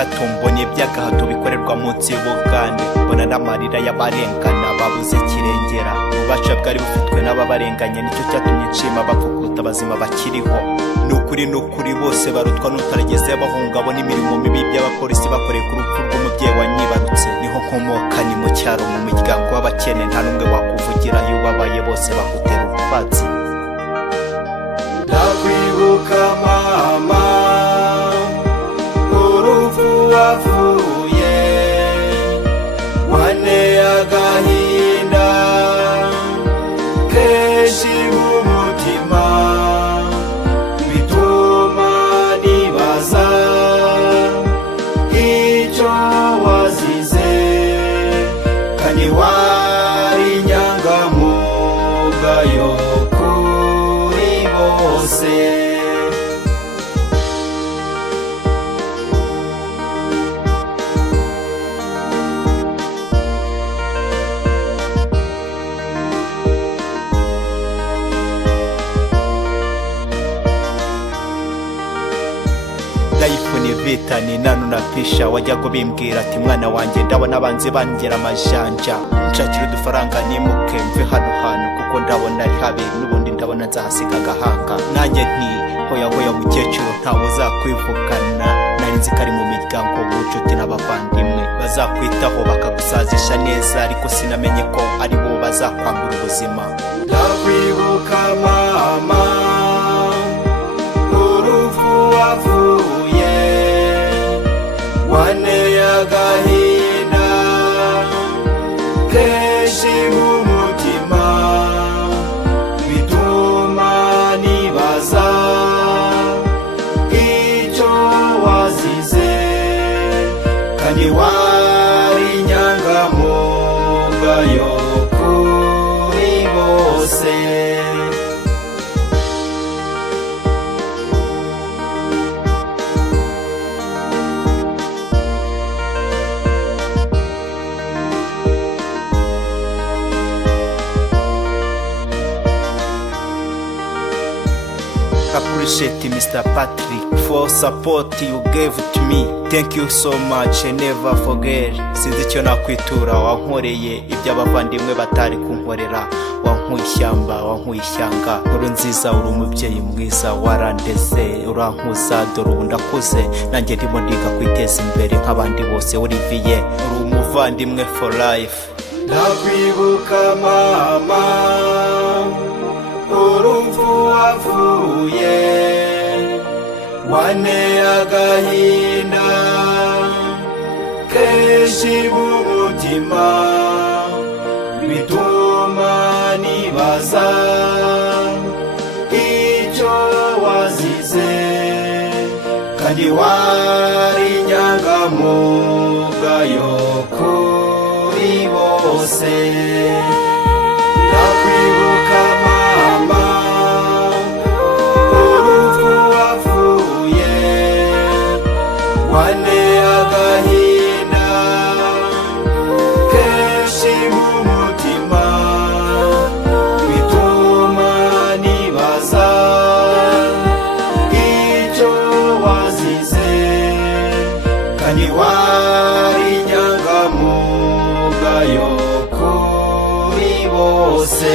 gato mbonye iby'agahato bikorerwa munsi y'ubugande, mbona n'amarira y'abarengana babuze kirengera. Ububasha bwari bufitwe n'ababarenganye, nicyo cyatumye nshima bapfukuta abazima bakiriho. Ni ukuri bose barutwa n'utarageze bahunga, bo n'imirimo mibi by'abapolisi bakoreye ku rupfu rw'umubyeyi wanyibarutse. Niho nkomoka, ni mu cyaro mu muryango w'abakene, nta n'umwe wakuvugira iyo ubabaye, bose bakutera utwatsi. Ndakwibuka mama, urupfu wapfuye wanteye agahinda kenshi mu mutima, bituma nibaza icyo wazize, kandi wari inyangamugayo kuri bose. Life ni vita, ni nanu na pisha. Wajyaga bimbwira ati mwana wanjye ndabona abanzi bangera amajanja, nshakira udufaranga nimuke mve hano hantu, kuko ndabona ari habi, n'ubundi ndabona nzahasiga agahanga. Nanjye nti hoya hoya mukecuru, ntawe uzakwivugana, nari nzi ko ari mu miryango w'ubucuti n'abavandimwe bazakwitaho bakagusazisha neza, ariko sinamenye ko ari bo bazakwambura ubuzima. Ndakwibuka mama, urupfu wapfuye wanteye agahinda kenshi mu mutima, bituma nibaza icyo wazize, kandi wari inyangamugayo kuri bose. Appreciate Mr. Patrick for support you gave to me. Thank you so much, I never forget. Sinzi icyo nakwitura, wankoreye ibyo abavandimwe batari kunkorera. Wankuye ishyamba, wankuye ishyanga. Nkuru nziza, uri umubyeyi mwiza, warandeze urankuza, dore ubu ndakuze, nanjye ndimo ndiga kwiteza imbere nk'abandi bose. Olivier, uri umuvandimwe for life. Ndakwibuka mama, urupfu wapfuye wanteye agahinda kenshi mu mutima, bituma nibaza icyo wazize, kandi wari inyangamugayo kuri bose. Ndakwibuka mama, urupfu wapfuye wanteye agahinda kenshi mu mutima, bituma nibaza icyo wazize, kandi wari inyangamugayo kuri bose.